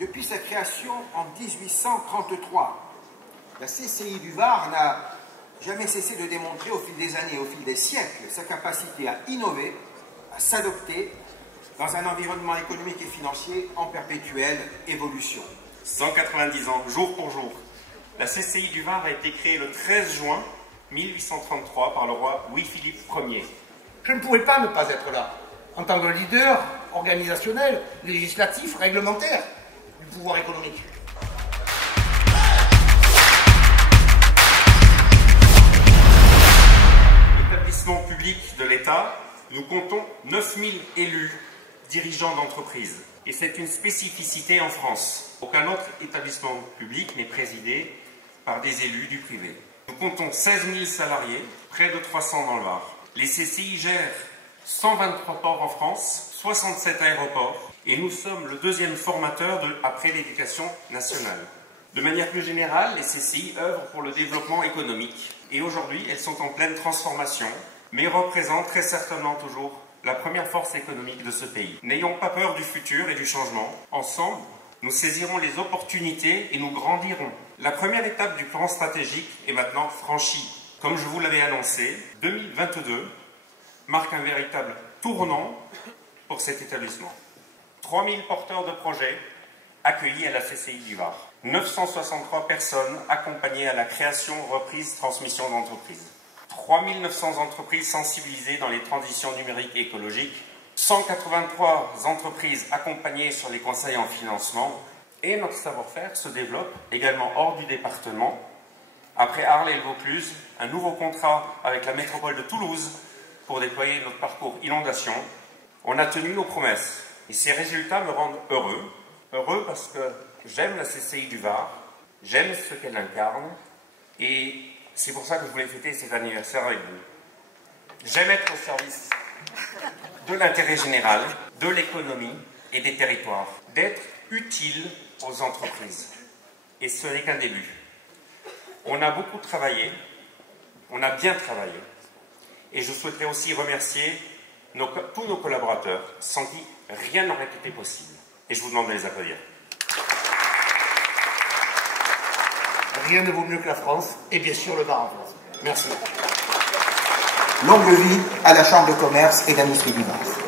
Depuis sa création en 1833, la CCI du Var n'a jamais cessé de démontrer au fil des années, au fil des siècles, sa capacité à innover, à s'adapter dans un environnement économique et financier en perpétuelle évolution. 190 ans, jour pour jour. La CCI du Var a été créée le 13 juin 1833 par le roi Louis-Philippe Ier. Je ne pouvais pas ne pas être là, en tant que leader organisationnel, législatif, réglementaire du pouvoir économique. Établissement public de l'État, nous comptons 9000 élus, dirigeants d'entreprises. Et c'est une spécificité en France. Aucun autre établissement public n'est présidé par des élus du privé. Nous comptons 16 000 salariés, près de 300 dans le Var. Les CCI gèrent 123 ports en France, 67 aéroports, et nous sommes le deuxième formateur après l'éducation nationale. De manière plus générale, les CCI œuvrent pour le développement économique. Et aujourd'hui, elles sont en pleine transformation, mais représentent très certainement toujours la première force économique de ce pays. N'ayons pas peur du futur et du changement. Ensemble, nous saisirons les opportunités et nous grandirons. La première étape du plan stratégique est maintenant franchie. Comme je vous l'avais annoncé, 2022 marque un véritable tournant pour cet établissement. 3000 porteurs de projets accueillis à la CCI du Var. 963 personnes accompagnées à la création, reprise, transmission d'entreprises. 3900 entreprises sensibilisées dans les transitions numériques et écologiques. 183 entreprises accompagnées sur les conseils en financement. Et notre savoir-faire se développe également hors du département. Après Arles et le Vaucluse, un nouveau contrat avec la métropole de Toulouse pour déployer notre parcours inondation. On a tenu nos promesses. Et ces résultats me rendent heureux. Heureux parce que j'aime la CCI du Var, j'aime ce qu'elle incarne, et c'est pour ça que je voulais fêter cet anniversaire avec vous. J'aime être au service de l'intérêt général, de l'économie et des territoires, d'être utile aux entreprises. Et ce n'est qu'un début. On a beaucoup travaillé, on a bien travaillé, et je souhaiterais aussi remercier tous nos collaborateurs, sans qui rien n'aurait été possible. Et je vous demande de les applaudir. Rien ne vaut mieux que la France, et bien sûr le Var en France. Merci. Longue vie à la Chambre de commerce et d'industrie du Var.